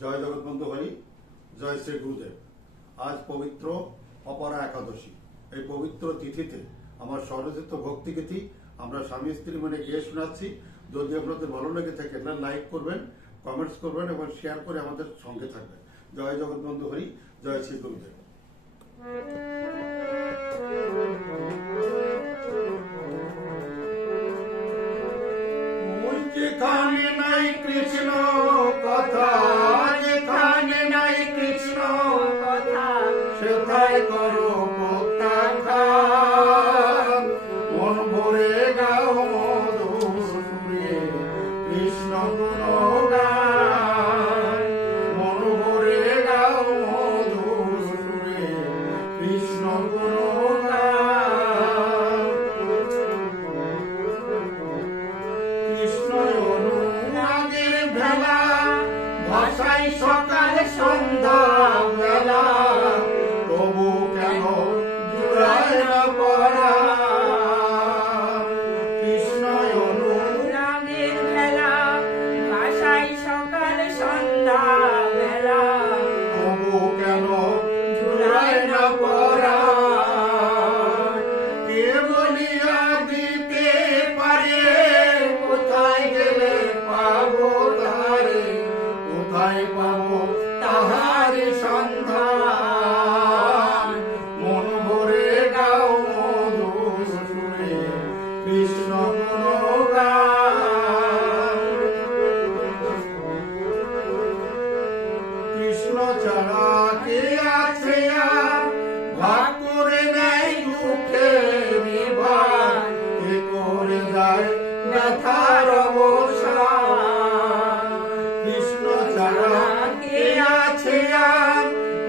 জয় জগৎবন্ধু হরি, জয় শ্রী গুরুদেব। আজ পবিত্র অপরা একাদশী। এই পবিত্র তিথিতে আমার স্বরচিত ভক্তিগীতি আমরা স্বামী স্ত্রী মনে গিয়ে শোনাচ্ছি। যদি আপনাদের ভালো লেগে থাকে তাহলে লাইক করবেন, কমেন্টস করবেন এবং শেয়ার করে আমাদের সঙ্গে থাকবেন। জয় জগৎবন্ধু হরি, জয় শ্রী গুরুদেব। যেখানে নাই কৃষ্ণ কথা, যেখানে নাই কৃষ্ণ কথা, সেথায় করো প্রত্যাখ্যান। মন ভরে গাও মধুর সুরে কৃষ্ণ গুণগান। মন ভরে গাও মধুর সুরে কৃষ্ণ গুণগান। কৃষ্ণ অনুরাগের ভেলা ভাষাই সকাল সন্ধ্যা বেলা, তবু কেন জুড়ায় না পড়া। কৃষ্ণ অনুরাগের ভেলা ভাষাই সকাল সন্ধ্যা বেলা, তবু কেন জুড়ায় না পড়া। কে বলিয়া দিতে পারে, কোথায় গেলে পাবো তারে, কোথায় পাবো তাহারি সন্ধান। মন ভরে গাও মধুর সুরে কৃষ্ণ গুণগান। কৃষ্ণ ছাড়া কে আছে আর, ভাগ করে নেয় দুঃখের ভাগ, কে করে দেয় ব্যথার অবসান। কৃষ্ণ ছাড়া কে আছে আর,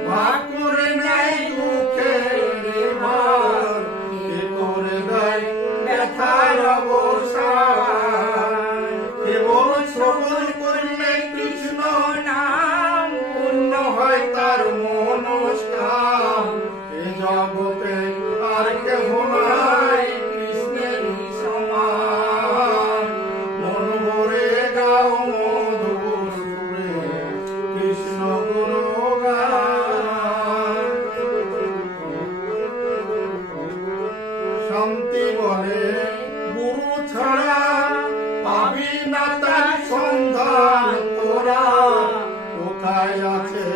ভাগ করে নেয় দুঃখের ভাগ, কে করে দেয় ব্যথার অবসান। কেবল শ্রবণ করলে কৃষ্ণ নাম, পূর্ণ হয় তার মনস্কাম। এ জগতে আর কেহ নাই কৃষ্ণের সমান। মন ভরে গাও মধুর সুরে কৃষ্ণ গুণগান। শান্তি বলে গুরু ছাড়া পাবি না তার সন্ধান তোরা, কোথায় আছে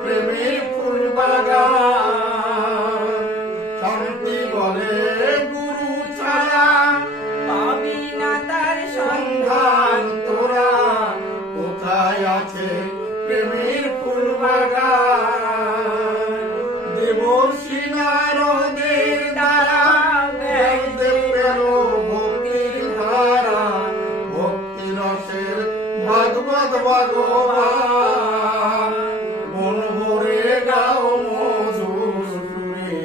প্রেমের ফুল বাগান। শান্তি বলে গুরু ছাড়া পাবি না তার সন্ধান তোরা, কোথায় আছে প্রেমের ফুল বাগান। দেবর্ষি নারদের দ্বারা ব্যাসদেব পেল ভক্তির ধারা, ভক্তি রসের ভাগবত ভগবান। মন ভরে গাও মধুর সুরে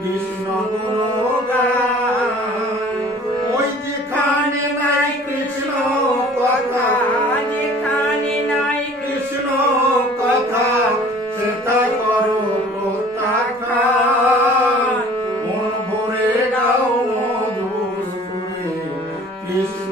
কৃষ্ণ গুণগান। ওই যেখানে নাই কৃষ্ণ কথা, যেখানে নাই কৃষ্ণ কথা, সেটা করো প্রত্যাখ্যান। মন ভরে গাও মধুর সুরে কৃষ্ণ